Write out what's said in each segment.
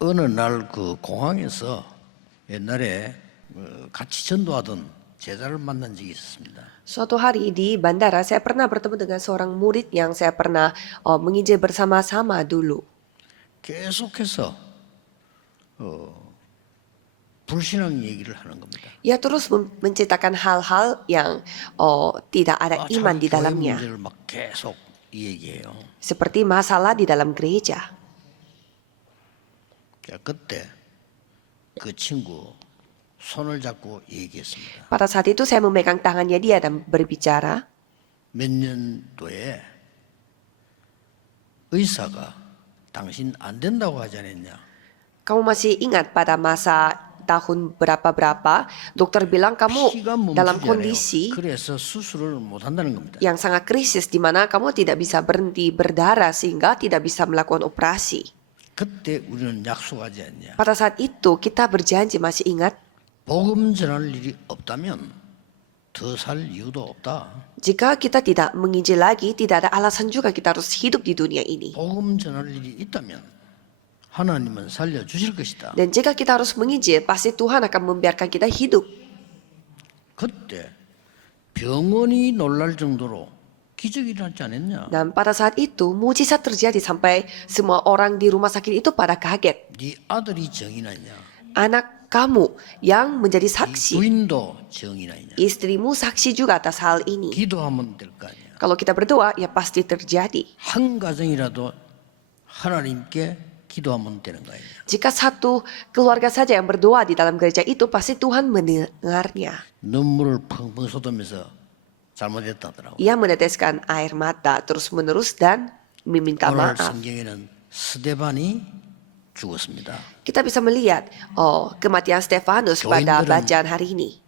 어느 날 그 공항에서 옛날에 같이 전도하던 제자를 만난 적이 있었습니다. Suatu hari di bandara saya pernah bertemu dengan seorang murid yang saya pernah menginjil bersama-sama dulu. 계속해서 불신앙 얘기를 하는 겁니다. Ia terus menceritakan hal-hal yang tidak ada iman 자기 di 교회 dalamnya. 문제를 막 계속 얘기해요. Seperti masalah di dalam gereja. 그때 그 친구 손을 잡고 얘기했습니다. Pada saat itu saya memegang tangannya dia dan berbicara. 몇 년도에 의사가 당신 안 된다고 하지 않았냐? Kamu masih ingat pada masa tahun berapa-berapa, dokter bilang kamu 피가 dalam 멈추지 않아요. kondisi 그래서 수술을 못 한다는 겁니다. yang sangat krisis di mana kamu tidak bisa berhenti berdarah sehingga tidak bisa melakukan operasi. 그때 우리는 약속하지 않냐? Pada saat itu kita berjanji, masih ingat? 복음 전할 일이 없다면 더 살 이유도 없다. Jika kita tidak menginjil lagi, tidak ada alasan juga kita harus hidup di dunia ini. 복음 전할 일이 있다면 하나님은 살려 주실 것이다. Dan jika kita harus menginjil, pasti Tuhan akan membiarkan kita hidup. 그때 병원이 놀랄 정도로 기적이 일어나지 않았냐? Dan pada saat itu, mujizat terjadi sampai semua orang di rumah sakit itu pada kaget. 네 아들이 정이 났냐? Anak kamu yang menjadi 네 saksi, 부인도 정이 났냐? istrimu saksi juga atas hal ini. 기도하면 될 거 아니야. Kalau kita berdoa, ya pasti terjadi. 한 가정이라도 하나님께 기도하면 되는 거 아니야. Jika satu keluarga saja yang berdoa di dalam gereja itu, pasti Tuhan mendengarnya. 눈물을 펑펑 쏟으면서 잘못했다더라고. Ia meneteskan air mata terus-menerus dan meminta 오늘 maaf. 성경에는 스데반이 죽었습니다. Kita bisa melihat kematian Stefanus pada bacaan hari ini.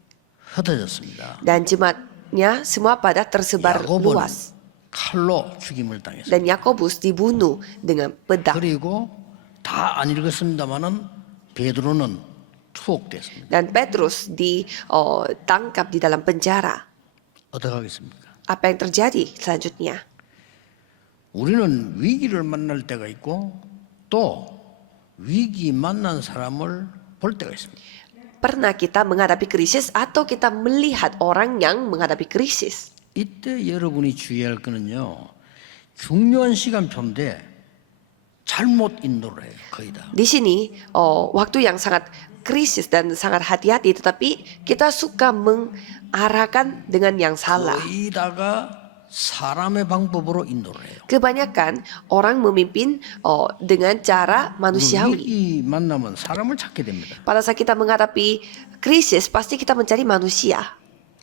흩어졌습니다. Dan jemaatnya semua pada tersebar 야고보는 luas. 칼로 죽임을 당했습니다. Dan Yakobus dibunuh dengan pedang. 그리고 다 안 읽었습니다마는 베드로는 투옥됐습니다. Dan Petrus ditangkap di dalam penjara. 어떻게 하겠습니까? Apa yang terjadi selanjutnya? 우리는 위기를 만날 때가 있고 또 위기 만난 사람을 볼 때가 있습니다. Pernah kita menghadapi krisis atau kita melihat orang yang menghadapi krisis. 이때 여러분이 주의할 거는요. 중요한 시간표인데 잘못 인도를 해요. 거의 다. Di sini waktu yang sangat krisis dan sangat hati-hati, tetapi kita suka mengarahkan dengan yang salah. 거의 다가 사람의 방법으로 인도를 해요. Kebanyakan orang memimpin dengan cara manusiawi. 위기 만나면 사람을 찾게 됩니다. Pada saat kita menghadapi krisis, pasti kita mencari manusia.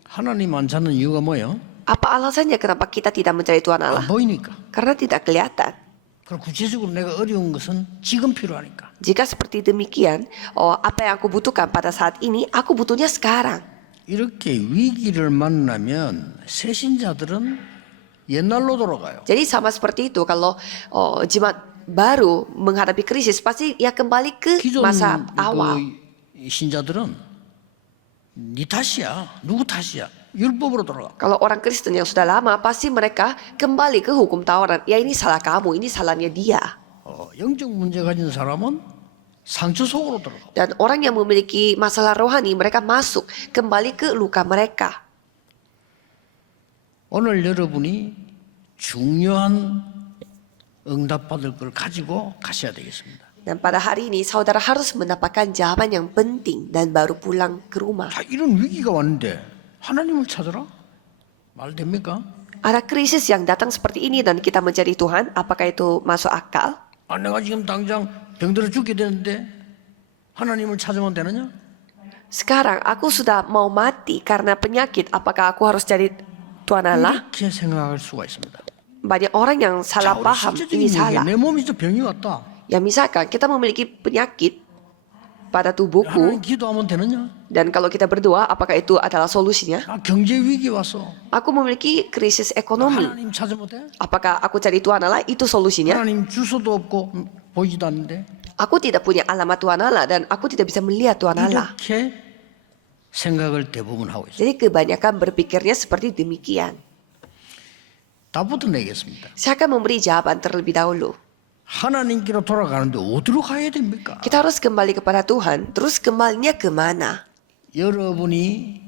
하나님 안 찾는 이유가 뭐예요? Apa alasannya kenapa kita tidak mencari Tuhan 안 Allah? 보이니까. Karena tidak kelihatan. 그럼 구체적으로 내가 어려운 것은 지금 필요하니까. Jika seperti demikian, apa yang aku butuhkan pada saat ini, aku butuhnya sekarang. 이렇게 위기를 만나면 새신자들은 옛날로 돌아가요. Jadi sama seperti itu, kalau jemaat baru menghadapi krisis, pasti ia kembali ke 기존 masa awal. 그 신자들은 네 탓이야. 누구 탓이야? 율법으로 돌아가. Kalau orang Kristen yang sudah lama, pasti mereka kembali ke hukum Taurat. Ya ini salah kamu, ini salahnya dia. 영적 문제 가진 사람은 상처 속으로 들어가. Dan orang yang memiliki masalah rohani, mereka masuk kembali ke luka mereka. 오늘 여러분이 중요한 응답받을 걸 가지고 가셔야 되겠습니다. Dan pada hari ini, saudara harus mendapatkan jawaban yang penting dan baru pulang ke rumah. 자, 이런 위기가 왔는데 하나님을 찾아라? 말 됩니까? Ada krisis yang datang seperti ini dan kita mencari Tuhan, apakah itu masuk akal? 아, 내가 지금 당장 병들어 죽게 되는데 하나님을 찾으면 되느냐? Sekarang aku sudah mau mati karena penyakit, apakah aku harus cari Tuhan Allah? 이렇게 생각할 수가 있습니다. Banyak orang yang salah 자, 우리 paham, 실제적인 ini 얘기에 salah. 내 몸이 좀 병이 왔다. Ya misalkan kita memiliki penyakit pada tubuhku, 하나님 기도하면 되느냐? dan kalau kita berdoa, apakah itu adalah solusinya? 아, 경제 위기 왔어. Aku memiliki krisis ekonomi. 하나님 찾으면 돼? Apakah aku cari Tuhan Allah itu solusinya? 하나님 주소도 없고 보이지도 않는데 Aku tidak punya alamat Tuhan Allah dan aku tidak bisa melihat Tuhan Allah. 이렇게 생각을 대부분 하고 있어요. Jadi kebanyakan berpikirnya seperti demikian. 답부터 내겠습니다. Saya akan memberi jawaban terlebih dahulu. 하나님께로 돌아가는데 어디로 가야 됩니까? Kita harus kembali kepada Tuhan. Terus kembalinya kemana? 여러분이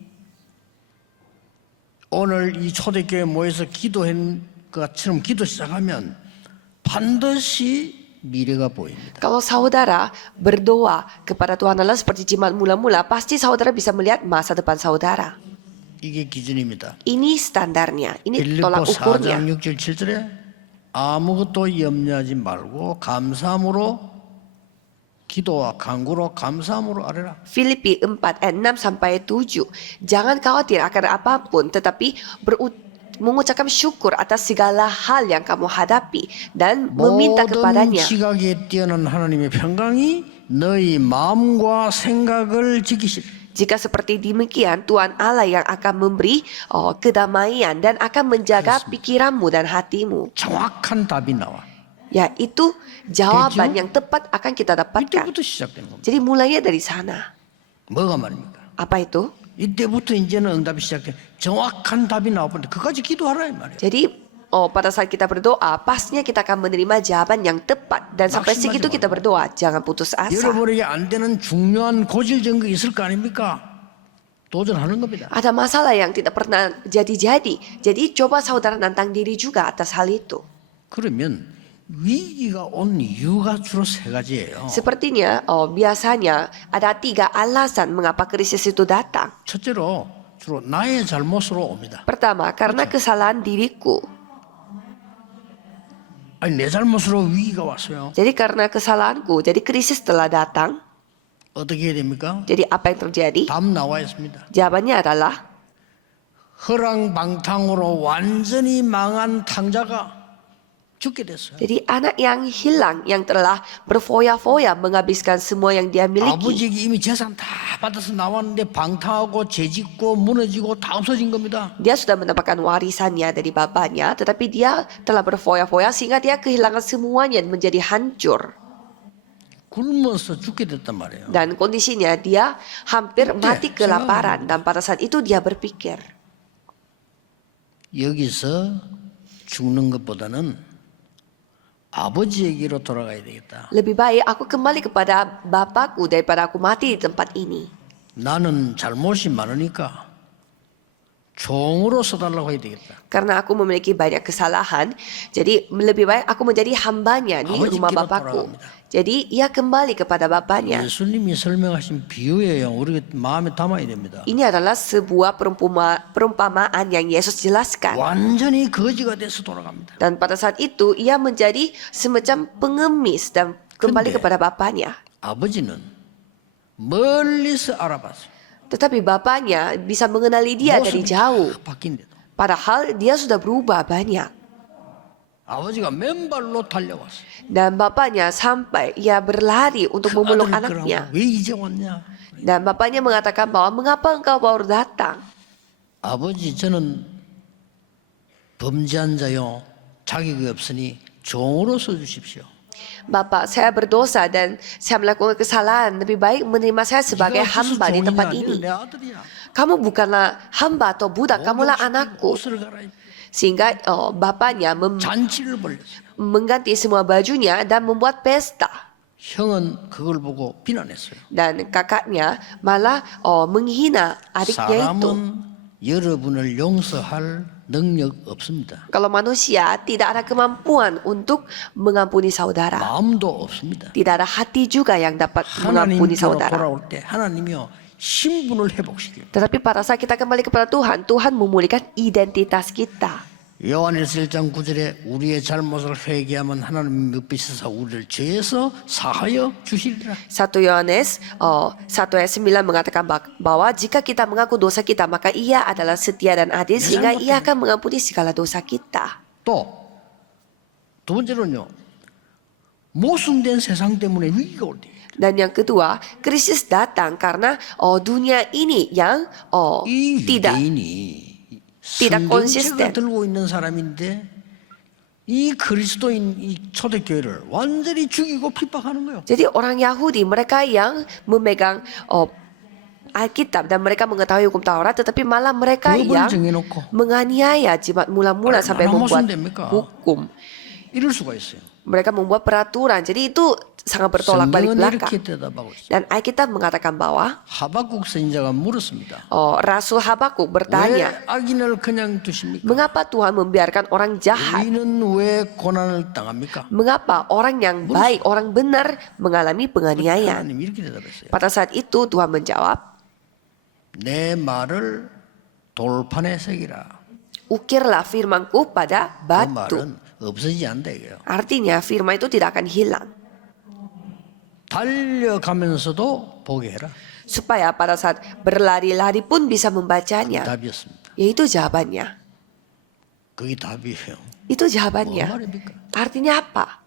오늘 이 초대교회 모여서 기도한 것처럼 기도 시작하면 반드시 미래가 보입니다. Kalau saudara berdoa kepada Tuhan Allah seperti jemaat mula-mula, pasti saudara bisa melihat masa depan saudara. 이게 기준입니다. Ini standarnya, ini 빌립보 tolak 4장 ukurnya. 6절 7절에 아무것도 염려하지 말고 감사함으로 기도와 간구로 감사함으로 아뢰라. Filipi 4 ayat 6 sampai 7. Jangan khawatir akan apapun, tetapi mengucapkan syukur atas segala hal yang kamu hadapi dan meminta 모든 kepadanya. 지각에 뛰어난 하나님의 평강이 너희 마음과 생각을 지키실. Jika seperti demikian, Tuhan Allah yang akan memberi kedamaian dan akan menjaga pikiranmu dan hatimu. 정확한 답이 나와. Ya, itu jawaban Keju? yang tepat akan kita dapatkan. 이때부터 시작된 겁니다. Jadi mulainya dari sana. 뭐가 말입니까? Apa itu? 이때부터 이제는 응답이 시작돼. 정확한 답이 나오는데 그까지 기도하라 이 말이에요. Jadi pada saat kita berdoa, pastinya kita akan menerima jawaban yang tepat. Dan sampai Maksimal segitu kita berdoa, jangan putus asa. 여러분에게 안 되는 중요한 고질적인 거 있을 거 아닙니까? 도전하는 겁니다. Ada masalah yang tidak pernah jadi-jadi. Jadi coba saudara nantang diri juga atas hal itu. 그러면 위기가 온 이유가 주로 세 가지예요. Sepertinya biasanya ada 3 alasan mengapa krisis itu datang. 첫째로 주로 나의 잘못으로 옵니다. Pertama, karena kesalahan diriku. 아니 내 잘못으로 위기가 왔어요. Jadi karena kesalahanku, jadi krisis telah datang. 어떻게 해야 됩니까? Jadi apa yang terjadi? 답 나와 있습니다. Jawabannya adalah 허랑방탕으로 완전히 망한 탕자가 죽게 됐어요. jadi anak yang hilang, yang telah berfoya-foya menghabiskan semua yang dia miliki. 아버지에게 이미 재산 다 받아서 나왔는데 방탕하고 죄짓고 무너지고 다 없어진 겁니다. Dia sudah mendapatkan warisannya dari bapaknya, tetapi dia telah berfoya-foya sehingga dia kehilangan semuanya dan menjadi hancur. 굶어서 죽게 됐단 말이에요. Dan kondisinya dia hampir mati kelaparan. Dan pada saat itu dia berpikir, 여기서 죽는 것보다는 아버지에게로 돌아가야 되겠다. lebih baik aku kembali kepada bapakku daripada aku mati di tempat ini. 나는 잘못이 많으니까 종으로 써달라고 해야 되겠다. Karena aku memiliki banyak kesalahan, jadi lebih baik aku menjadi hambanya di 아버지께로 rumah bapakku. 돌아갑니다. Jadi ia kembali kepada bapaknya. 예수님이 설명하신 비유예요. 우리가 마음에 담아야 됩니다. Ini adalah sebuah perumpamaan yang Yesus jelaskan. 완전히 거지가 돼서 돌아갑니다. Dan pada saat itu ia menjadi semacam pengemis dan kembali 근데 kepada bapaknya. 아버지는 멀리서 알아봤어요. Tetapi bapaknya bisa mengenali dia dari 모습이 jauh. 다 바뀐데도 Padahal dia sudah berubah banyak. 아버지가 맨발로 달려왔어요. Dan bapaknya sampai ia berlari untuk 그 memeluk 아들이 anaknya. 그러고 왜 이제 왔냐? Dan bapaknya mengatakan bahwa mengapa engkau baru datang? 아버지 저는 범죄한 자요. 자격이 없으니 종으로 써주십시오. Bapak, saya berdosa dan saya melakukan kesalahan. Lebih baik menerima saya sebagai 네가 무슨 hamba di 종이냐? tempat 너는 ini. 내 아들이야. Kamu bukanlah hamba atau budak, kamulah anakku. 옷을 갈아입고 Sehingga bapaknya 잔치를 벌였어요. mengganti semua bajunya dan membuat pesta. 형은 그걸 보고 비난했어요. Dan kakaknya malah menghina adiknya itu. 사람은 여러분을 용서할 능력 없습니다. Kalau manusia tidak ada kemampuan untuk mengampuni saudara. 마음도 없습니다. Tidak ada hati juga yang dapat mengampuni 하나님께로 saudara. 돌아올 때 하나님이요 신분을 회복시킵니다. Tetapi pada saat kita kembali kepada Tuhan, Tuhan memulihkan identitas kita. 요한일서 1장 9절에 우리의 잘못을 회개하면 하나님 묵비셔서 우리를 죄에서 사하여 주시리라. 1 Yohanes 1 ayat 9 mengatakan bahwa jika kita mengaku dosa kita, maka ia adalah setia dan adil sehingga ia akan mengampuni segala dosa kita. 또 두 번째로는요. 모순된 세상 때문에 위기가 올 때. Dan yang kedua, krisis datang karena dunia ini yang 이 tidak 유대인이 konsisten. 성경책을 들고 있는 사람인데 이 그리스도인 이 초대교회를 완전히 죽이고 핍박하는 거예요. Jadi orang Yahudi, mereka yang memegang Alkitab dan mereka mengetahui hukum Taurat, tetapi malah mereka 법을 yang 정해놓고 menganiaya jemaat mula-mula sampai 얼마나 membuat 모순됩니까? hukum. 이럴 수가 있어요. Mereka membuat peraturan. Jadi itu sangat bertolak balik 성경은 belakang. 이렇게 대답하고 있어요. Dan Alkitab mengatakan bahwa 하박국 선지자가 물었습니다. Rasul Habakuk bertanya, 왜 악인을 그냥 두십니까? mengapa Tuhan membiarkan orang jahat? 의인은 왜 고난을 당합니까? Mengapa orang yang baik, orang benar mengalami penganiayaan? 하나님 이렇게 대답했어요. Pada saat itu Tuhan menjawab, 내 말을 돌판에 새기라. ukirlah firmanku pada 그 batu. 말은 없어지지 않다 이거예요. Artinya firman itu tidak akan hilang. 달려가면서도 보게 해라. Supaya pada saat berlari-lari pun bisa membacanya. 답이었습니다. Yaitu jawabannya. 그게 답이에요. Itu 뭐 jawabannya. 말입니까? Artinya apa?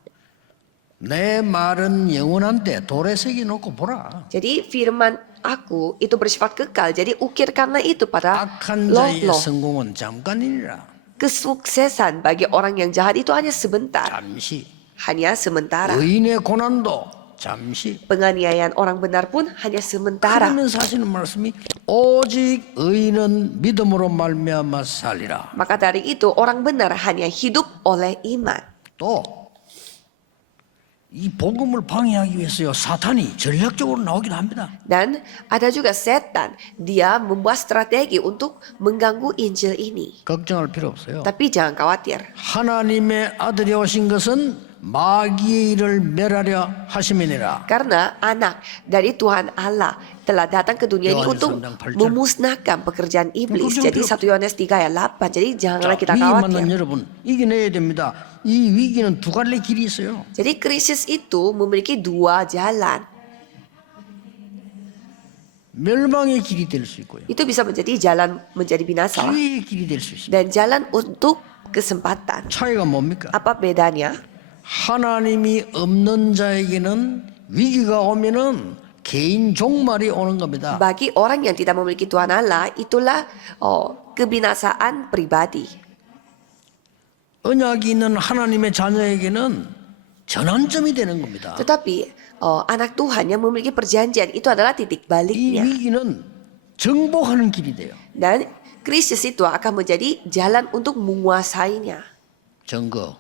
내 말은 영원한데 돌에 새겨놓고 보라. Jadi firman aku itu bersifat kekal. Jadi ukirkanlah itu pada 악한 자의 loh. 성공은 잠깐이니라. Kesuksesan bagi orang yang jahat itu hanya sebentar. 잠시. Hanya sementara. 의인의 고난도 잠시. Penganiayaan orang benar pun hanya sementara. 그러면서 하시는 말씀이 오직 의인은 믿음으로 말미암아 살리라. Maka dari itu orang benar hanya hidup oleh iman. 또 이 복음을 방해하기 위해서요 사탄이 전략적으로 나오기도 합니다. Dan ada juga setan. Dia membuat strategi untuk mengganggu Injil ini. 걱정할 필요 없어요. Tapi jangan khawatir. 하나님의 아들이 오신 것은 마귀의 일을 멸하려 하심이니라. Karena anak dari Tuhan Allah telah datang ke dunia ini Yohanes untuk 3:8. memusnahkan pekerjaan iblis. Yang Jadi 1 Yohanes 3 ayat 8. Jadi janganlah kita 위기 만난 khawatir. 여러분 이겨내야 됩니다. 이 위기는 두 갈래 길이 있어요. Jadi krisis itu memiliki dua jalan. 멸망의 길이 될 수 있고요. Itu bisa menjadi jalan menjadi binasa 기회의 길이 될 수 있습니다. dan jalan untuk kesempatan. 차이가 뭡니까? Apa bedanya? 하나님이 없는 자에게는 위기가 오면은 개인 종말이 오는 겁니다. Bagi orang yang tidak memiliki Tuhan Allah, itulah kebinasaan pribadi. 언약이 있는 하나님의 자녀에게는 전환점이 되는 겁니다. Tetapi anak Tuhan yang memiliki perjanjian itu adalah titik 이 baliknya. 위기는 정복하는 길이 돼요. Dan krisis itu akan menjadi jalan untuk menguasainya. 증거.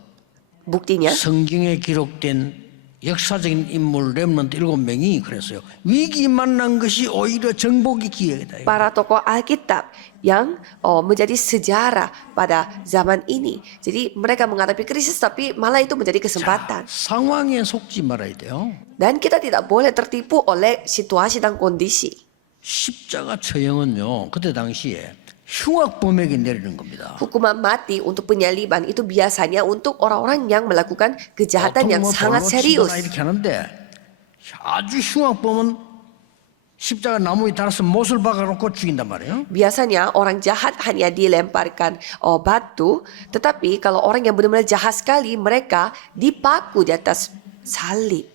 Buktinya, 성경에 기록된 역사적인 인물 렘넌트 7명이 그랬어요. 위기 만난 것이 오히려 정복의 기회다. para tokoh Alkitab yang menjadi sejarah pada zaman ini. Jadi mereka menghadapi krisis tapi malah itu menjadi kesempatan. 상황에 속지 말아야 돼요. Dan kita tidak boleh tertipu oleh situasi dan kondisi. 십자가 처형은요. 그때 당시에 흉악범에게 내리는 겁니다. Hukuman mati untuk penyaliban itu biasanya untuk orang-orang yang melakukan kejahatan yang sangat serius. 이렇게 하는데 아주 흉악범은 십자가 나무에 달아서 못을 박아놓고 죽인단 말이에요. Biasanya orang jahat hanya dilemparkan batu, tetapi kalau orang yang benar-benar jahat sekali mereka dipaku di atas salib.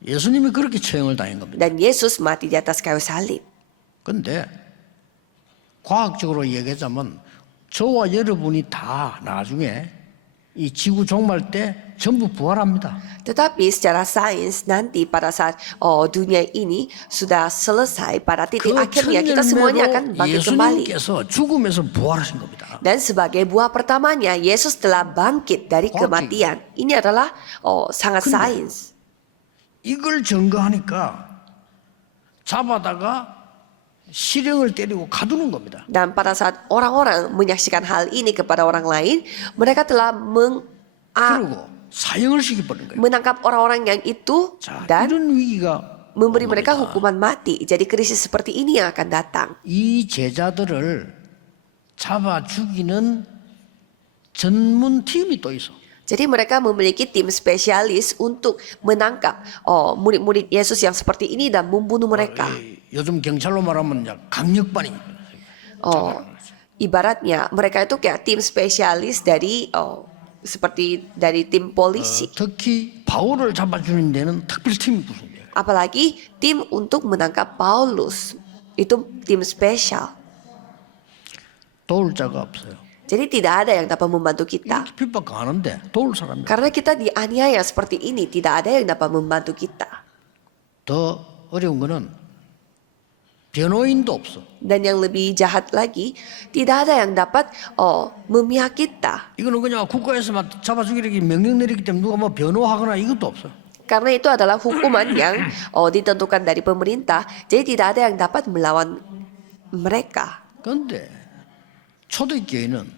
예수님이 그렇게 처형을 당한 겁니다. Dan Yesus mati di atas kayu salib. 근데 과학적으로 얘기하자면 저와 여러분이 다 나중에 이 지구 종말 때 전부 부활합니다. Tetapi secara sains nanti pada saat dunia ini sudah selesai pada titik 그 akhirnya kita semuanya akan 천년매로 bangkit kembali. 예수님께서 죽음에서 부활하신 겁니다. Dan sebagai buah pertamanya Yesus telah bangkit dari kematian. Ini adalah sangat sains. 이걸 증거하니까 잡아다가 실형을 때리고 가두는 겁니다. Dan pada saat orang-orang menyaksikan hal ini kepada orang lain, mereka telah 그리고 사형을 시켜버린 거예요. menangkap orang-orang yang itu 자, dan 이런 위기가 memberi 온 mereka 겁니다. hukuman mati. Jadi krisis seperti ini yang akan datang. 이 제자들을 잡아 죽이는 전문 팀이 또 있어. Jadi mereka memiliki tim spesialis untuk menangkap murid-murid Yesus yang seperti ini dan membunuh mereka. 요즘 경찰로 말하면 이제 강력반이. Ibaratnya mereka itu kayak tim spesialis dari seperti dari tim polisi. 특히 바울을 잡아주는 데는 특별팀이 구성돼요. Apalagi tim untuk menangkap Paulus. Itu tim spesial. 도울 자가 없어요. Jadi tidak ada yang dapat membantu kita. 이렇게 핍박하는데 도울 사람이. Karena kita dianiaya seperti ini, tidak ada yang dapat membantu kita. 더 어려운 거는 변호인도 없어. Dan yang lebih jahat lagi, tidak ada yang dapat memihak kita. 이거는 그냥 국가에서만 잡아 죽이기 명령 내리기 때문에 누가 뭐 변호하거나 이것도 없어. Karena itu adalah hukuman yang ditentukan dari pemerintah, jadi tidak ada yang dapat melawan mereka. 그런데 초대교회는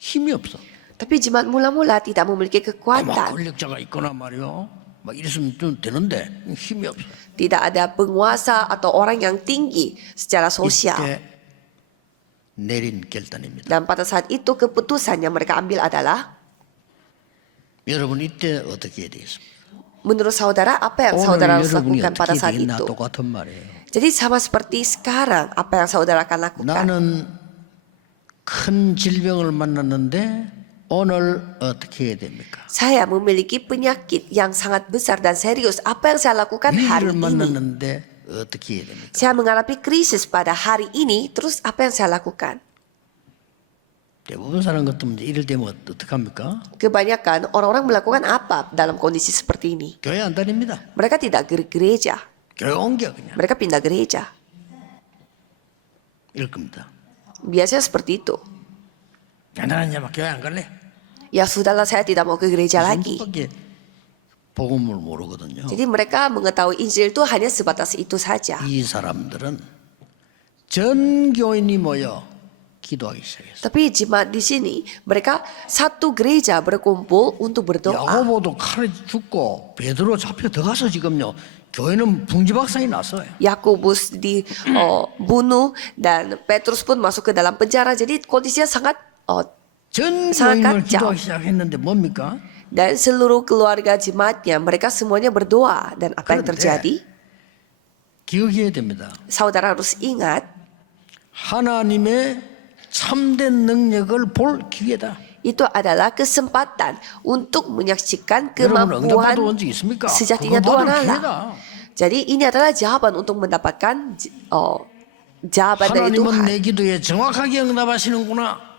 힘이 없어. Tapi jemaat mula-mula tidak memiliki 막 kekuatan. 권력자가 있거나 말이요. 막 이랬으면 좀 되는데 힘이 없어. Tidak ada penguasa atau orang yang tinggi secara sosial. 이때 내린 결단입니다. Dan pada saat itu keputusan yang mereka ambil adalah, 여러분 이때 어떻게 해야 되겠습니까? menurut saudara apa yang saudara harus 여러분이 lakukan pada 어떻게 saat 되겠나 itu? 똑같은 말이에요. Jadi sama seperti sekarang, apa yang saudara akan lakukan? 나는 큰 질병을 만났는데 오늘 어떻게 해야 됩니까? Saya memiliki penyakit yang sangat besar dan serius. Apa yang saya lakukan hari 위기를 ini? 만났는데 어떻게 해야 됩니까? Saya menghadapi krisis pada hari ini, terus apa yang saya lakukan? 대부분 사람 같으면 이럴 때면 어떡합니까? Kebanyakan orang-orang melakukan apa dalam kondisi seperti ini? 교회 안 다닙니다. Mereka tidak ke gereja, 교회 옮겨 그냥 mereka pindah gereja. 이럴 겁니다. Biasanya seperti itu. 야, 나는 이제 막 교회 안 갈래. Ya sudahlah, saya tidak mau ke gereja lagi. 밖에 복음을 모르거든요. Jadi mereka mengetahui Injil itu hanya sebatas itu saja. 이 사람들은 전 교인이 모여 기도하기 시작했어요. Tapi jemaat di sini, mereka satu gereja berkumpul untuk berdoa. 야고보도 칼에 죽고 베드로 잡혀 들어가서 지금요 교회는 풍지박산이 났어요. Yakobus dibunuh dan Petrus pun masuk ke dalam penjara. Jadi kondisinya sangat 전 sangat 교인을 kacau. 기도하기 시작했는데 뭡니까? Dan seluruh keluarga jemaatnya, mereka semuanya berdoa. Dan apa yang 그런데 terjadi? 기억해야 됩니다. Saudara harus ingat, 하나님의 참된 능력을 볼 기회다. itu adalah kesempatan untuk menyaksikan 여러분 kemampuan 응답받아 온 적 있습니까? sejatinya 그거 Tuhan 받을 Allah. 기회다. Jadi ini adalah jawaban untuk mendapatkan jawaban dari 하나님은 Tuhan. 내 기도에 정확하게 응답하시는구나.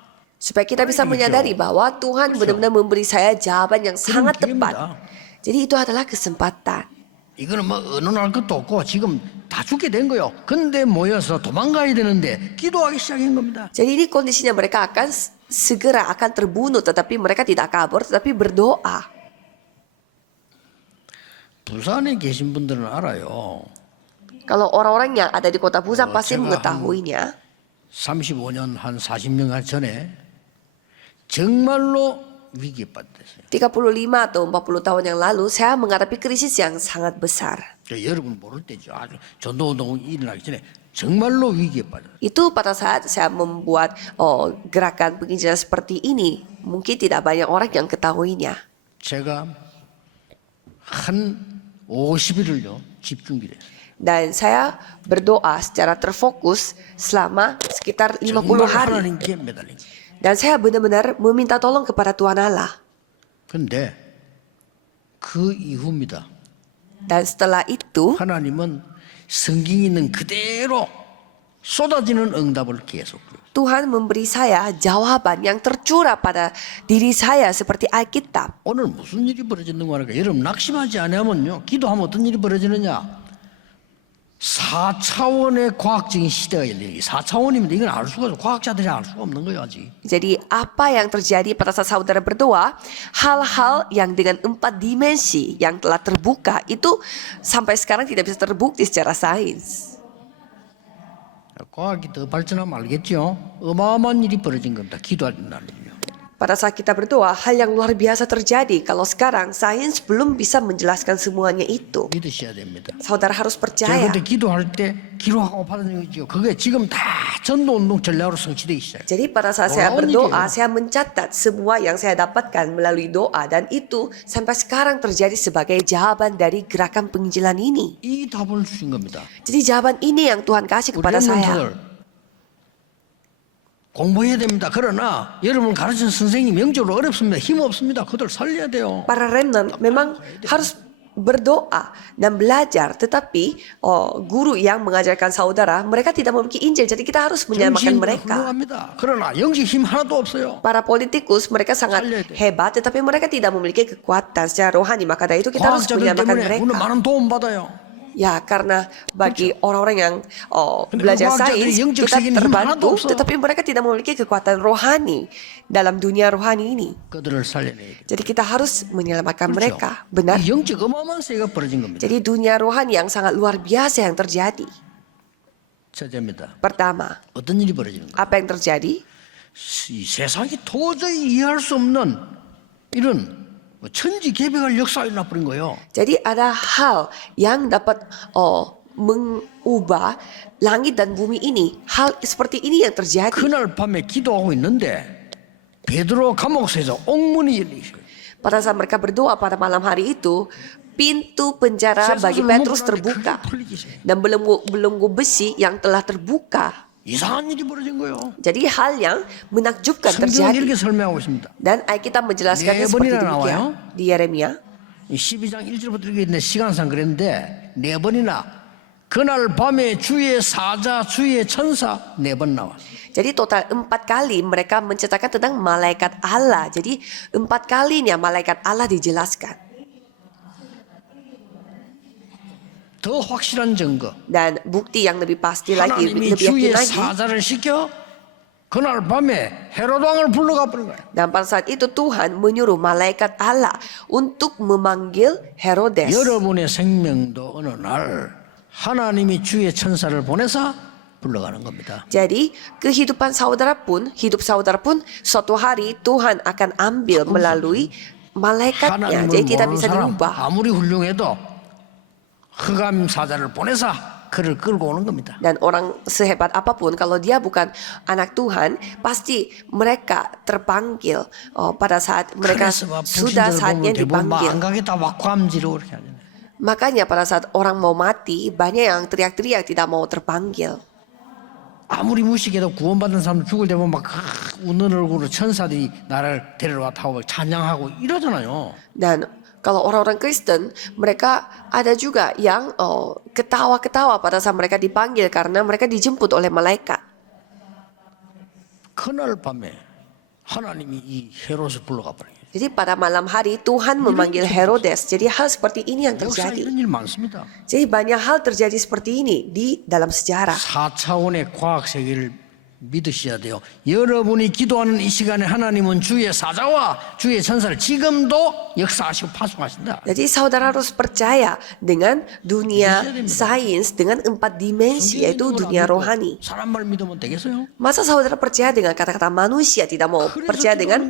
Supaya kita bisa menyadari bahwa Tuhan benar-benar memberi saya jawaban yang sangat tepat. Jadi itu adalah kesempatan. 이거는 뭐 의논할 것도 없고 지금 다 죽게 된 거요. 근데 모여서 도망가야 되는데 기도하기 시작한 겁니다. Jadi ini kondisinya mereka akan segera akan terbunuh, tetapi mereka tidak kabur, tetapi berdoa. 부산에 계신 분들은 알아요. Kalau orang-orang yang ada di kota Busan pasti 제가 mengetahuinya. 35년 한 40년 전에 정말로 위기에 빠졌어요. 35 atau 40 tahun yang lalu saya menghadapi krisis yang sangat besar. 여러분 모를 때죠. 아주 전도운동 일어나기 전에 정말로 위기에 빠졌어요. Itu pada saat saya membuat gerakan penginjilan seperti ini, mungkin tidak banyak orang yang ketahuinya. 제가 한 50일을요 집중 기도했어요. Dan saya berdoa secara terfokus selama sekitar 50 정말 hari. 하나님께 매달린 거예요. Dan saya benar-benar meminta tolong kepada Tuhan Allah. 근데 그 이후입니다. Dan setelah itu, 하나님은 성경에 있는 그대로 쏟아지는 응답을 계속 줘요. Tuhan memberi saya jawaban yang tercurah pada diri saya seperti Alkitab. 오늘 무슨 일이 벌어지는 거니까 여러분 낙심하지 않으면요 기도하면 어떤 일이 벌어지느냐 4차원의 과학적인 시대가 열리는 게 4차원이면 이건 알 수가 없어. 과학자들이 알 수가 없는 거예요 아직. Jadi apa yang terjadi pada saat saudara berdoa, hal-hal yang dengan 4 dimensi yang telah terbuka itu sampai sekarang tidak bisa terbukti secara sains. 과학이 더 발전하면 알겠죠. 어마어마한 일이 벌어진 겁니다. 기도할 날은요. Pada saat kita berdoa, hal yang luar biasa terjadi. Kalau sekarang sains belum bisa menjelaskan semuanya itu. 믿으셔야 됩니다. Saudara harus 제가 percaya. 그때 기도할 때 기도하고 받은 거죠. 그게 지금 다 전도운동 전략으로 성취되기 시작해요. Jadi pada saat saya Orang berdoa, ini. saya mencatat semua yang saya dapatkan melalui doa. Dan itu sampai sekarang terjadi sebagai jawaban dari gerakan penginjilan ini. 이 답을 주신 겁니다. Jadi jawaban ini yang Tuhan kasih 우리 kepada saya. 랩런트들 공부해야 됩니다. 그러나 여러분 가르치는 선생님 영적으로 어렵습니다. 힘 없습니다. 그들 살려야 돼요. Para remnant memang harus berdoa dan belajar. Tetapi guru yang mengajarkan saudara, mereka tidak memiliki Injil. Jadi kita harus menyamakan 정신도 mereka. 훌륭합니다. 그러나 영적 힘 하나도 없어요. Para politikus mereka sangat hebat, tetapi mereka tidak memiliki kekuatan secara rohani. Maka dari itu kita harus 과학자들 menyamakan 때문에 오늘 mereka. 많은 도움 받아요. Ya, karena bagi orang-orang yang 근데 belajar 그 과학자들이 sains, 영적 kita 세계는 힘 하나도 terbantu, 없어. tetapi mereka tidak memiliki kekuatan rohani dalam dunia rohani ini. 그들을 살려내야 돼. Jadi kita harus menyelamatkan 그렇죠. mereka. Benar? 이 영적 어마어마한 세계가 벌어진 겁니다. Jadi dunia rohani yang sangat luar biasa yang terjadi. 첫째입니다. Pertama, 어떤 일이 벌어지는 거예요? apa yang terjadi? 이 세상이 도저히 이해할 수 없는 이런 천지개벽할 역사가 일어나버린 거예요. Jadi ada hal yang dapat mengubah langit dan bumi ini. Hal seperti ini yang terjadi. 그날 밤에 기도하고 있는데 베드로 감옥에서 옥문이 열리셔요. Pada saat mereka berdoa pada malam hari itu, pintu penjara bagi Petrus terbuka dan belenggu besi yang telah terbuka. 이상한 일이 벌어진 거예요. Jadi hal yang menakjubkan 성경은 terjadi. 이렇게 설명하고 있습니다. Dan Alkitab menjelaskannya seperti 번이나 demikian 나와요. di Yeremia. 이 12장 1절부터 이렇게 있는데 시간상 그랬는데 4번이나 그날 밤에 주의 사자 주의 천사 4번 나와. Jadi total 4 kali mereka menceritakan tentang malaikat Allah. Jadi 4 kalinya malaikat Allah dijelaskan. 더 확실한 증거. Dan bukti yang lebih pasti lagi, 하나님이 lebih 주의 yakin lagi. 사자를 시켜 그날 밤에 헤롯 왕을 불러가 버린 거예요. Dan pada saat itu Tuhan menyuruh malaikat Allah untuk memanggil Herodes. 여러분의 생명도 어느 날 하나님이 주의 천사를 보내서 불러가는 겁니다. Jadi kehidupan saudara pun, hidup saudara pun suatu hari Tuhan akan ambil melalui malaikatnya. 하나님을 Jadi tidak 모르는 bisa 사람 dirubah. 아무리 훌륭해도 흑암 사자를 보내서 그를 끌고 오는 겁니다. Dan orang sehebat apapun, kalau dia bukan anak Tuhan, pasti mereka terpanggil pada saat mereka 그래서 막 sudah 불신자들 saatnya 보면 대부분 막 dipanggil. 안 가겠다 막ความ지르고 이렇게 하잖아요. Makanya pada saat orang mau mati, banyak yang teriak-teriak tidak mau terpanggil. 아무리 무식해도 구원받은 사람 죽을 때 보면 막 웃는 얼굴로 천사들이 나를 데리러 왔다고 막 찬양하고 이러잖아요. Dan kalau orang-orang Kristen, mereka ada juga yang ketawa-ketawa pada saat mereka dipanggil karena mereka dijemput oleh malaikat. 그날 밤에 하나님이 이 헤롯을 불러가 버려요. Jadi pada malam hari Tuhan memanggil Herodes. Jadi hal seperti ini yang 역사 terjadi. 이런 일 많습니다. Jadi banyak hal terjadi seperti ini di dalam sejarah. 4차원의 과학 세계를 믿으셔야 돼요. 여러분이 기도하는 이 시간에 하나님은 주의 사자와 주의 천사를 지금도 역사하시고 파송하신다. Jadi saudara harus percaya dengan dunia sains dengan 4 dimensi yaitu dunia rohani. 사람 말 믿으면 되겠어요? Masa saudara percaya dengan kata-kata manusia, tidak mau percaya dengan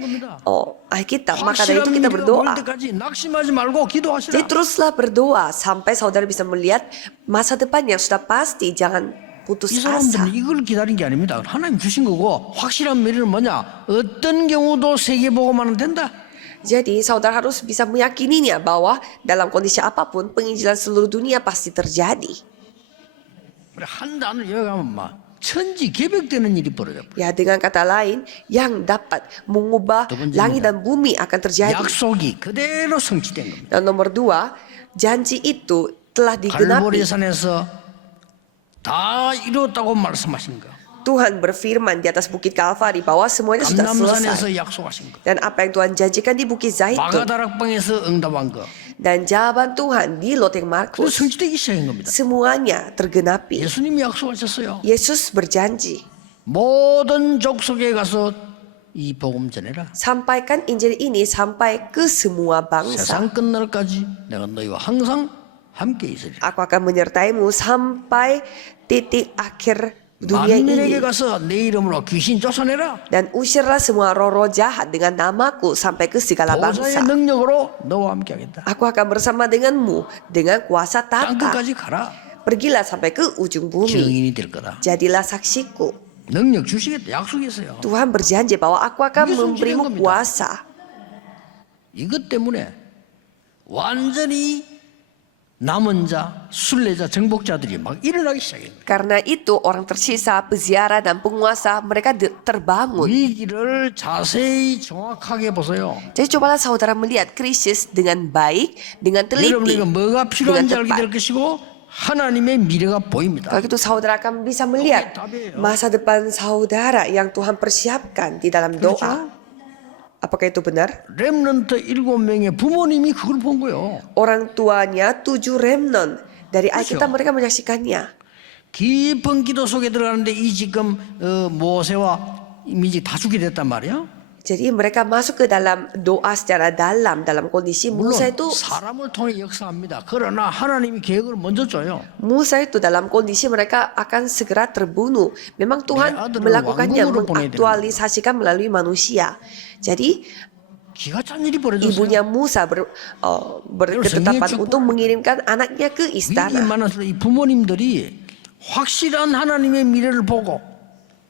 Alkitab? Maka dari itu kita berdoa. 때까지 낙심하지 말고 기도하시라. Jadi teruslah berdoa sampai saudara bisa melihat masa depan yang sudah pasti. Jangan putus 이 asa. 사람들은 이걸 기다린 게 아닙니다. 하나님 주신 거고 확실한 미래는 뭐냐? 어떤 경우도 세계복음화는 된다. Jadi saudara harus bisa meyakininya bahwa dalam kondisi apapun penginjilan seluruh dunia pasti terjadi. 한 단을 여가면 막 천지 개벽되는 일이 벌어져. Ya, dengan kata lain yang dapat mengubah langit dan bumi akan terjadi. 약속이 그대로 성취된 겁니다. Dan nomor 2, janji itu telah digenapi. 갈보리산에서 다 이루었다고 말씀하신 거. Tuhan berfirman di atas bukit Kalvari bahwa semuanya sudah 감남산에서 selesai. 약속하신 거. Dan apa yang Tuhan janjikan di bukit Zaitun 마가다락방에서 응답한 거. dan jawaban Tuhan di Loteng 그 Markus, 성취되기 시작인 겁니다. semuanya tergenapi. 예수님이 약속하셨어요. Yesus berjanji, 모든 족속에 가서 이 복음 전해라. sampaikan Injil ini sampai ke semua bangsa. 세상 끝날까지 내가 너희와 항상 함께 있으리라. Aku akan menyertaimu sampai titik akhir dunia 만민에게 ini. 가서 내 이름으로 귀신 쫓아내라. Dan usirlah semua roh-roh jahat dengan namaku sampai ke segala 보좌의 bangsa. 능력으로 너와 함께 하겠다. Aku akan bersama denganmu dengan kuasa 땅 tahta. 끝까지 가라. Pergilah sampai ke ujung bumi. 증인이 될 거다. Jadilah saksiku. 능력 주시겠다. 약속했어요. Tuhan berjanji bahwa aku akan Ini memberimu 성취된 겁니다. kuasa. 이것 때문에 완전히 남은 자, 순례자, 정복자들이 막 일어나기 시작해요. Karena itu orang tersisa, peziarah dan penguasa mereka terbangun. 위기를 자세히 정확하게 보세요. Jadi cobalah saudara melihat krisis dengan baik, dengan teliti, 여러분에게 뭐가 dengan 필요한지 알게 tepat. 될 것이고 하나님의 미래가 보입니다. Kalau gitu saudara akan bisa melihat masa depan saudara yang Tuhan persiapkan di dalam doa. Apakah itu benar? 렘넌트 7명의 부모님이 그걸 본 거예요. Orang tuanya 7 remnant Dari Alkitab mereka menyaksikannya. 깊은 기도 속에 들어가는데 이 지금 모세와 민지 다 죽게 됐단 말이야. Jadi mereka masuk ke dalam doa secara dalam kondisi Musa 물론 itu 사람을 통해 역사합니다. 그러나 하나님이 계획을 먼저 줘요. Musa itu dalam kondisi mereka akan segera terbunuh. Memang Tuhan melakukannya, mengaktualisasikan melalui manusia. Jadi 기가 찬 일이 벌어졌어요. ibunya Musa berketetapan untuk mengirimkan anaknya ke 위기 istana. 많아서 이 부모님들이 확실한 하나님의 미래를 보고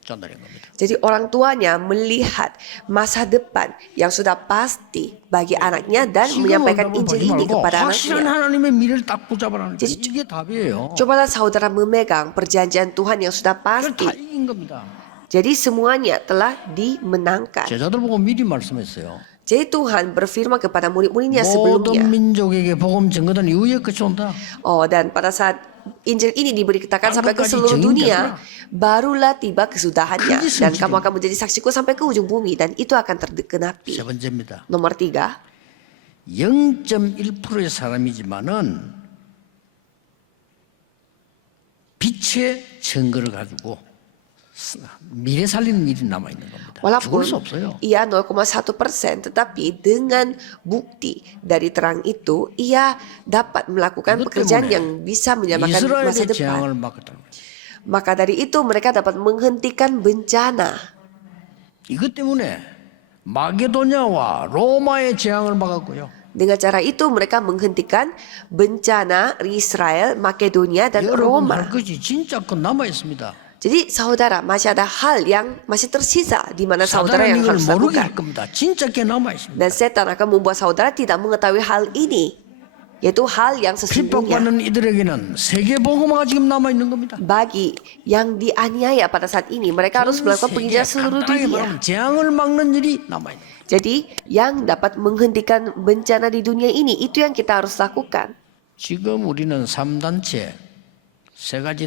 전달한 겁니다. Jadi orang tuanya melihat masa depan yang sudah pasti bagi anaknya dan menyampaikan Injil ini kepada 확실한 anaknya. 하나님의 미래를 딱 붙잡아라는 거예요. 이게 답이에요. Cobalah saudara memegang perjanjian Tuhan yang sudah 그걸 pasti. 다 이긴 겁니다. Jadi semuanya telah dimenangkan. 제자들 보고 미리 말씀했어요. Jadi Tuhan berfirman kepada murid-muridnya 모든 sebelumnya. 민족에게 복음 전거된 이후에 끝이 온다. Dan pada saat Injil ini diberitakan sampai ke Angkatkan seluruh jengkel. dunia, barulah tiba kesudahannya. Krisis Dan sendiri. kamu akan menjadi saksiku sampai ke ujung bumi. Dan itu akan tergenapi. 세 번째입니다. Nomor 3, 0.1%의 사람이지만은 빛의 증거를 가지고 미래 살리는 일이 남아 있는 겁니다. 죽을 수 walaupun 없어요. ia 0,1%, tetapi dengan bukti dari terang itu, ia dapat melakukan 이것 pekerjaan 때문에 yang bisa menyamakan masa 이스라엘의 depan. 재앙을 막았다는 거죠. Maka dari itu mereka dapat menghentikan bencana. 이것 때문에 마게도냐와 로마의 재앙을 막았고요. Dengan cara itu mereka menghentikan bencana Israel, Makedonia, dan 여러분 Roma. 할 것이 진짜 그 남아 있습니다. Jadi saudara, masih ada hal yang masih tersisa di mana saudara 사단은 yang 이걸 harus 모르게 lakukan. 할 겁니다. 진짜 게 남아 있습니다. Dan setan akan membuat saudara tidak mengetahui hal ini, yaitu hal yang sesungguhnya. 핍박받는 이들에게는 세계 복음화가 지금 남아 있는 겁니다. Bagi yang dianiaya pada saat ini, mereka harus melakukan penginjilan seluruh 간단하게 dunia. 말하면 재앙을 막는 일이 남아 있는 겁니다. Jadi yang dapat menghentikan bencana di dunia ini, itu yang kita harus lakukan. 지금 우리는 3단체 세 가지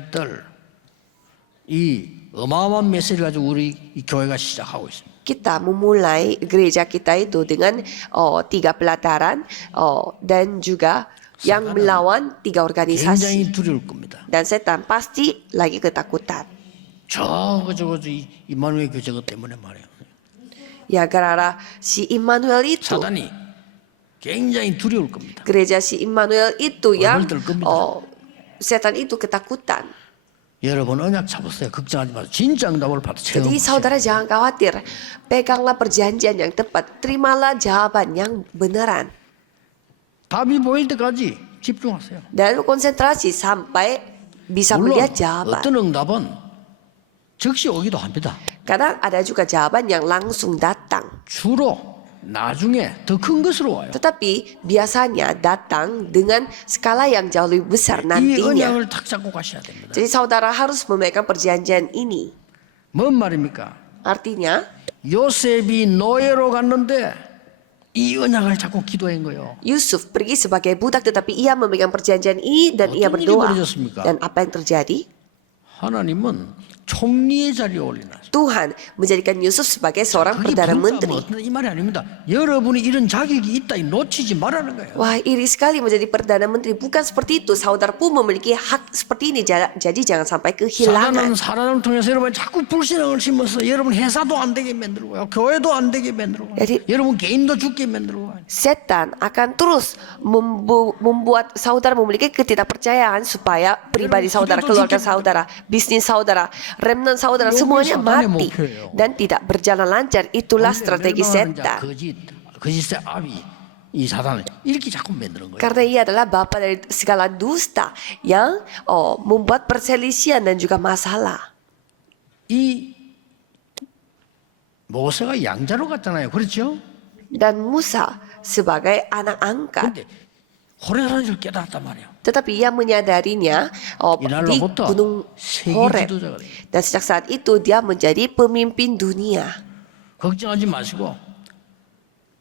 이 어마어마한 메시지를 가지고 우리 이 교회가 시작하고 있습니다. Kita memulai gereja kita itu dengan 3 pelataran dan juga yang melawan 3 organisasi. 굉장히 두려울 겁니다. Dan setan pasti lagi ketakutan. 저거 이만우의 교제 것 때문에 말이에요. Ya gara-gara si Immanuel itu, 사단이 굉장히 두려울 겁니다. gereja si Immanuel itu yang 얼굴 겁니다. setan itu ketakutan. 여러분 언약 잡으세요. 걱정하지 마세요. 진짜 응답을 받아 체험. Jadi saudara jangan khawatir, peganglah perjanjian yang tepat, terimalah jawaban yang beneran. 답이 보일 때까지 집중하세요. Dan konsentrasi sampai bisa 물론 melihat jawaban. 어떤 응답은 즉시 오기도 합니다. Kadang ada juga jawaban yang langsung datang. 주로 나중에 더 큰 것으로 와요. Tetapi biasanya datang dengan skala yang jauh lebih besar 이 nantinya. 언약을 탁 잡고 가셔야 됩니다. Jadi saudara harus memegang perjanjian ini. 뭔 말입니까? Artinya, 요셉이 노예로 갔는데 이 언약을 잡고 기도한 거예요. Yusuf pergi sebagai budak tetapi ia memegang perjanjian ini dan ia 어떤 일이 berdoa. 벌어졌습니까? Dan apa yang terjadi? 하나님은 총리의 자리에 올리나. Tuhan menjadikan Yusuf sebagai seorang 그게 perdana 부럽다 menteri. 뭐 어떤 이 말이 아닙니다. 여러분이 이런 자격이 있다 놓치지 말라는 거예요. Wah, iri sekali menjadi perdana menteri. Bukan seperti itu. Saudara pun memiliki hak seperti ini. Jadi jangan sampai kehilangan. 사단은 사람을 통해서 여러분 자꾸 불신앙을 심어서 여러분 회사도 안 되게 만들고요, 교회도 안 되게 만들고, 여러분 개인도 죽게 만들고. Setan akan terus membuat saudara memiliki ketidakpercayaan supaya pribadi saudara, keluarga saudara, bisnis saudara, remnant saudara semuanya mati dan tidak berjalan lancar. Itulah strategi setan. 거짓의 아비 이 사단을 이렇게 자꾸 만드는 거예요. Karena ia adalah bapa dari segala dusta yang membuat perselisihan dan juga masalah. 이 모세가 양자로 갔잖아요, 그렇죠? Dan Musa sebagai anak angkat. 근데 호레산을 깨달았단 말이에요. Tetapi ia menyadarinya di 이날로부터 Gunung 세계 Horeb. 지도자가 돼요. Dan sejak saat itu dia menjadi pemimpin dunia. 걱정하지 마시고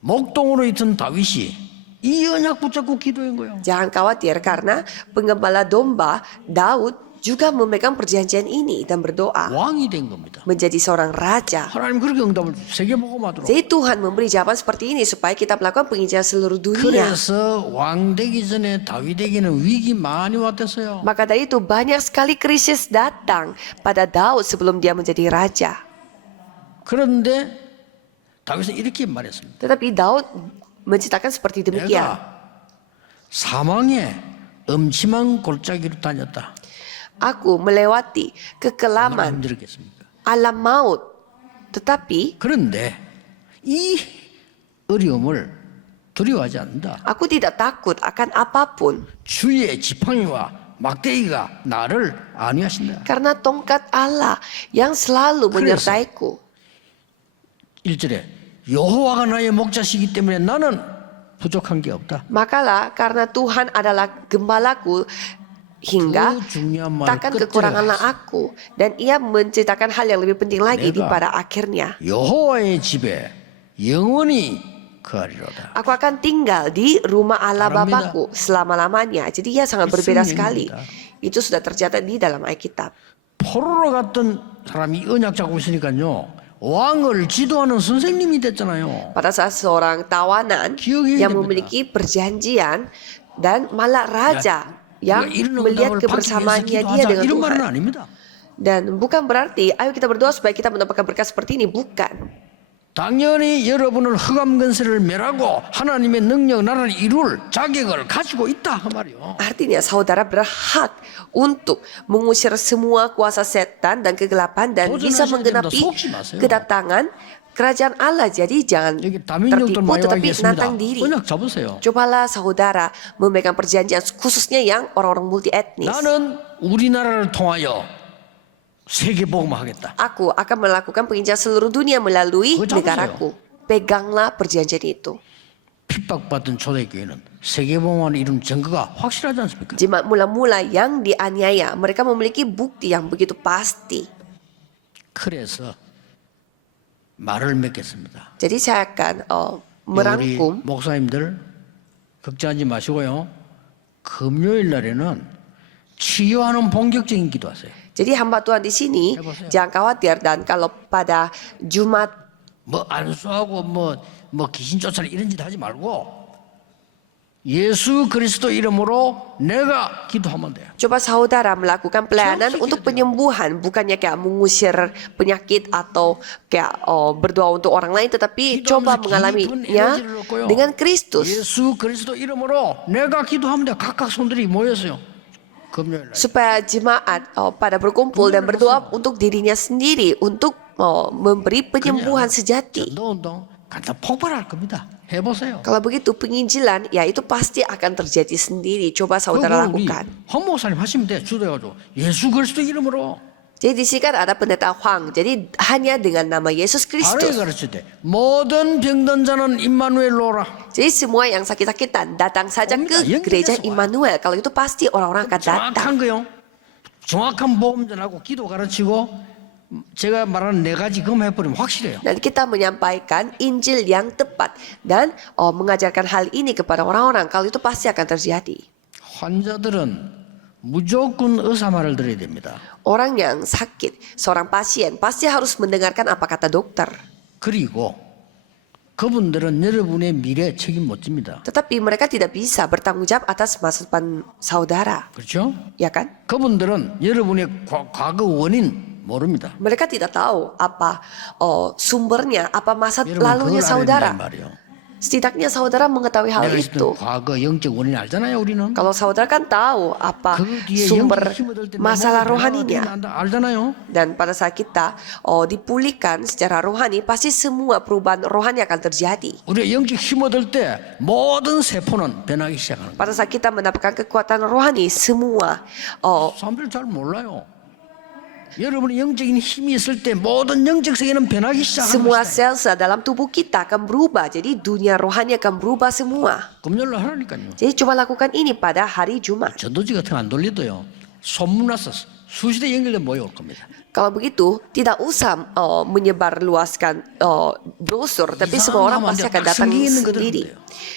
목동으로 있던 다윗이 이 언약 붙잡고 기도한 거예요. Jangan khawatir karena penggembala domba Daud juga memegang perjanjian ini dan berdoa 왕이 된 겁니다. menjadi seorang raja. 하나님 그렇게 응답을 세계복음하도록. Jadi Tuhan memberi jawaban seperti ini supaya kita melakukan penginjilan seluruh dunia. 그래서 왕 되기 전에 다윗에게는 위기 많이 왔댔어요. Maka dari itu banyak sekali krisis datang pada Daud sebelum dia menjadi raja. 그런데 다윗은 이렇게 말했습니다. Tetapi Daud menceritakan seperti demikian. 내가 사망의 음침한 골짜기로 다녔다. Aku melewati 얼마나 kekelaman 힘들었겠습니까? alam maut. Tetapi 그런데 이 어려움을 두려워하지 않는다. aku tidak takut akan apapun. 주의 지팡이와 막대기가 나를 안위하신다. Karena tongkat Allah yang selalu menyertaiku. 1절에 여호와가 나의 목자시기 때문에 나는 부족한 게 없다. Makalah karena Tuhan adalah gembalaku hingga 그 중요한 말 takkan 끝에 kekuranganlah aku. Dan ia menceritakan hal yang lebih penting lagi di 내가 pada akhirnya. 여호와의 집에 영원히 거하리로다. Aku akan tinggal di rumah Allah Alhamdulillah. Bapakku selama-lamanya. Jadi ia sangat berbeda sekali. 있습니다. Itu sudah tercatat di dalam Alkitab. 포로로 갔던 사람이 언약 잡고 있으니까요. 왕을 지도하는 선생님이 됐잖아요. Pada saat seorang tawanan 기억해야 yang 됩니다. memiliki perjanjian dan malah raja yang 이런 melihat 응답을 받기 위해서 kebersamaannya dia 기도하자 dengan 이런 말은 Tuhan. 아닙니다. Dan bukan berarti ayo kita berdoa supaya kita mendapatkan berkat seperti ini. Bukan. 당연히 여러분은 흑암 근세를 멸하고 하나님의 능력 나라를 이룰 자격을 가지고 있다 그 말이요. Artinya saudara berhak untuk mengusir semua kuasa setan dan kegelapan dan bisa 도전하셔야 menggenapi 됩니다. 속지 마세요. kedatangan kerajaan Allah. Jadi jangan 여기 다민족들 tertipu 많이 와 tetapi 계십니다. nantang diri. 언약 잡으세요. Cobalah saudara memegang perjanjian khususnya yang orang-orang multi etnis. 나는 우리나라를 통하여 세계 복음하겠다. Aku akan melakukan penginjilan seluruh dunia melalui 그거 잡으세요. negaraku. Peganglah perjanjian itu. 핍박받던 초대교회는 세계 복음을 이룬 증거가 확실하지 않습니까? Jemaat mula-mula yang dianiaya, mereka memiliki bukti yang begitu pasti. 그래서 말을 맺겠습니다. Jadi saya akan 우리 merangkum. 목사님들 걱정하지 마시고요. 금요일 날에는 치유하는 본격적인 기도하세요. Jadi hamba Tuhan di sini 해보세요. jangan khawatir dan kalau pada Jumat 뭐 안수하고 뭐 귀신 쫓아내 이런 짓 하지 말고 예수 그리스도 이름으로 내가 기도하면 돼요. coba saudara melakukan pelayanan Siap, untuk siap. penyembuhan, bukannya kayak mengusir penyakit atau kayak berdoa untuk orang lain, tetapi coba 기도하면서 깊은 mengalaminya 에너지를 얻고요. dengan Kristus. 예수 그리스도 이름으로 내가 기도하면 돼요. 각각 손들이 모였어요. 금요일 날. Supaya jemaat pada berkumpul dan berdoa untuk dirinya sendiri untuk memberi penyembuhan sejati. 운동 간단 폭발할 겁니다. 해보세요. Kalau begitu penginjilan ya itu pasti akan terjadi sendiri. Coba saudara 우리 lakukan. 황 목사님 하시면 돼. 주도해가지고 예수 그리스도 이름으로 Jadi di sini kan ada pendeta Huang. Jadi hanya dengan nama Yesus 바르게 Kristus. 가르칠 때 모든 병든 자는 임마누엘로 오라. Jadi semua yang sakit-sakitan datang saja 옵니다. ke gereja Immanuel. Kalau itu pasti orang-orang akan datang. 정확한 거요. 정확한 복음 전하고 기도 가르치고 제가 말하는 네 가지 그럼 해버리면 확실해요. Dan kita menyampaikan Injil yang tepat dan mengajarkan hal ini kepada orang-orang. Kalau itu pasti akan terjadi. 환자들은 무조건 의사 말을 들어야 됩니다. Orang yang sakit, seorang pasien pasti harus mendengarkan apa kata dokter. 그리고 그분들은 여러분의 미래 책임 못 집니다. Tetapi mereka tidak bisa bertanggung jawab atas masa depan saudara. 그렇죠? Ya kan? 그분들은 여러분의 과거 원인 모릅니다. Mereka tidak tahu apa sumbernya, apa masa 여러분 lalunya 그걸 알아야 saudara. 된단 말이에요. Setidaknya saudara mengetahui hal 내가 itu. 있었던 과거 영적 원인 알잖아요, 우리는. Kalau saudara kan tahu apa 그 뒤에 sumber 영적 힘을 얻을 때 masalah 내가 rohaninya. 알잖아요. Dan pada saat kita dipulihkan secara rohani, pasti semua perubahan rohani akan terjadi. 우리가 영적 힘 얻을 때 모든 세포는 변하기 시작하는 거예요. Pada saat kita mendapatkan kekuatan rohani, semua 사람들 잘 몰라요. 여러분이 영적인 힘이 있을 때 모든 영적 세계는 변하기 시작하는 semua 것이다. sel dalam tubuh kita akan berubah. Jadi dunia rohani akan berubah semua. 금요일로 하라니까요. Jadi coba lakukan ini pada hari Jumat. 전도지 같은 거 안 돌려도요. 소문나서 수시대 연결돼 모여올 겁니다. Kalau begitu, tidak usah menyebarluaskan brosur, tapi semua orang pasti akan datang sendiri.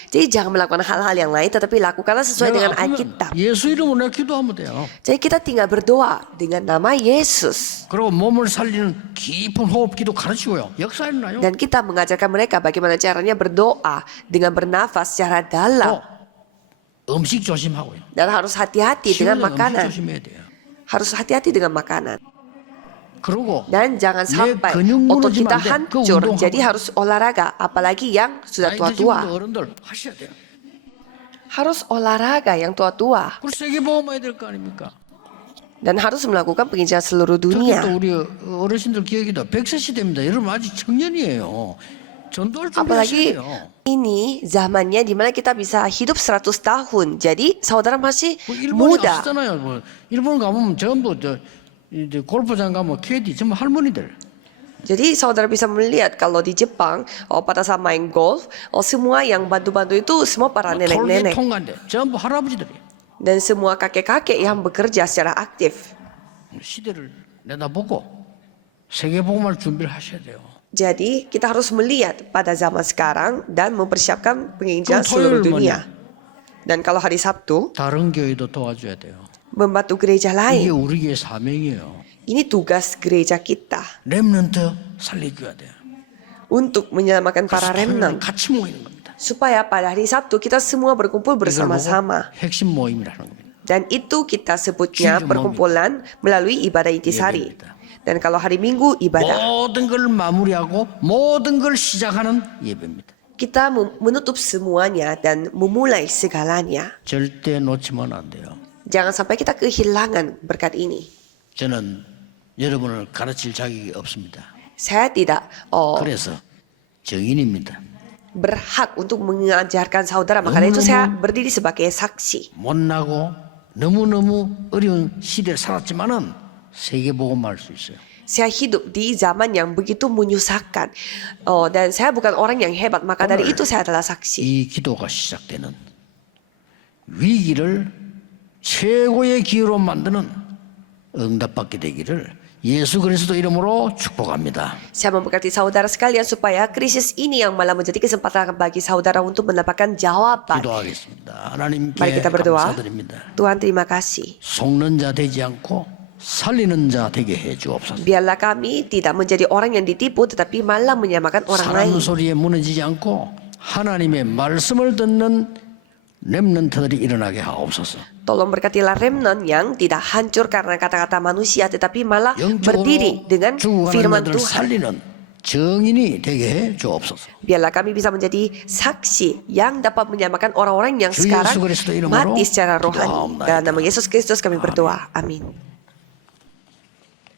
Jadi jangan melakukan hal-hal yang lain, tetapi lakukanlah sesuai dengan Alkitab. 예수 이름으로 내가 기도하면 돼요. Jadi kita tinggal berdoa dengan nama Yesus. 그리고 몸을 살리는 깊은 호흡기도 가르치고요. 역사 일어나요. Dan kita mengajarkan mereka bagaimana caranya berdoa dengan bernafas secara dalam. 음식 조심하고요. Dan harus hati-hati dengan 음식 makanan. 조심해야 돼요. Harus hati-hati dengan makanan. 그리고 Dan jangan sampai otot kita hancur. Jadi harus olahraga, apalagi yang sudah 나이 드신 tua-tua. 어른들 하셔야 돼요. Harus olahraga yang tua-tua. 그리고 세계 보험해야 될 거 아닙니까? Dan harus melakukan penginjilan seluruh 특히 dunia. 또 우리 어르신들 기억이다. 100세 시대입니다. 여러분 아직 청년이에요. 전도할 준비하셔야 Apalagi 돼요. ini zamannya di mana kita bisa hidup 100 tahun. Jadi saudara masih 뭐 일본이 muda. 아시잖아요. 뭐 일본 가면 전부 이제 골프장 가면 캐디 전부 할머니들. Jadi saudara bisa melihat kalau di Jepang pada saat main golf semua yang bantu-bantu itu semua para nenek-nenek 통간데 전부 할아버지들이. dan semua kakek-kakek yang bekerja secara aktif. 시대를 내다보고 세계 복음할 준비를 하셔야 돼요. Jadi kita harus melihat pada zaman sekarang dan mempersiapkan penginjilan Kung seluruh toil dunia. Dan kalau hari Sabtu 다른 교회도 도와줘야 돼요. membantu gereja 이게 lain. 우리 교회 사명이에요. Ini tugas gereja kita 렘넌트 살려줘야 돼요. untuk menyelamatkan para 토요일에 remnant. 같이 모이는 겁니다. Supaya pada hari Sabtu kita semua berkumpul 이걸 보고 bersama-sama. 핵심 모임이라는 겁니다. Dan itu kita sebutnya perkumpulan melalui ibadah intisari. Dan kalau hari Minggu ibadah. 모든 걸 마무리하고 모든 걸 시작하는 예배입니다. Kita menutup semuanya dan memulai segalanya. 절대 놓치면 안 돼요. Jangan sampai kita kehilangan berkat ini. 저는 여러분을 가르칠 자격이 없습니다. Saya tidak 그래서 증인입니다. berhak untuk mengajarkan saudara. Makanya itu saya berdiri sebagai saksi. 못나고 너무너무 어려운 시대를 살았지만은 세계복음할 수 있어요. Saya hidup di zaman yang begitu menyusahkan. Dan saya bukan orang yang hebat. Maka dari itu saya adalah saksi. 이 기도가 시작되는 위기를 최고의 기회로 만드는 응답받게 되기를 예수 그리스도 이름으로 축복합니다. Saya memberkati saudara sekalian supaya krisis ini yang malah menjadi kesempatan bagi saudara untuk mendapatkan jawaban. 기도하겠습니다. 하나님께 Mari kita berdoa. 감사드립니다. Tuhan terima kasih. 속는 자 되지 않고 살리는 자 되게 해 주옵소서. Biarlah kami tidak menjadi orang yang ditipu tetapi malah menyamakan orang 사람 lain. 소리에 무너지지 않고 하나님의 말씀을 듣는 렘넌트들이 일어나게 하옵소서. Tolong berkatilah remnant yang tidak hancur karena kata-kata manusia tetapi malah berdiri 영적으로 dengan firman 죽어가는 자들을 Tuhan. 살리는 증인이 되게 해 주옵소서. Biarlah kami bisa menjadi saksi yang dapat menyamakan orang-orang yang 주 sekarang 예수 그리스도 이름으로 mati secara rohani. 기도하옵나이다. Dalam nama Yesus Kristus kami berdoa. Amin.